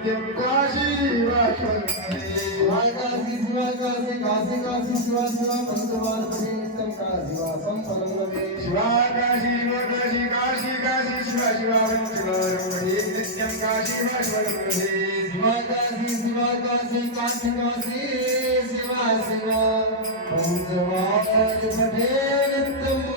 नित्यं काशी वासवते शिवाय काशी शिवाय काशी काशी काशी शिवा शिवा पंचवार पठे नित्यं काशी वासं फलं लभे शिवा काशी काशी काशी शिवा शिवा पंचवारं नित्यं काशी वासवते शिवा काशी काशी काशी शिवा शिवा पंचवार पठे नित्यं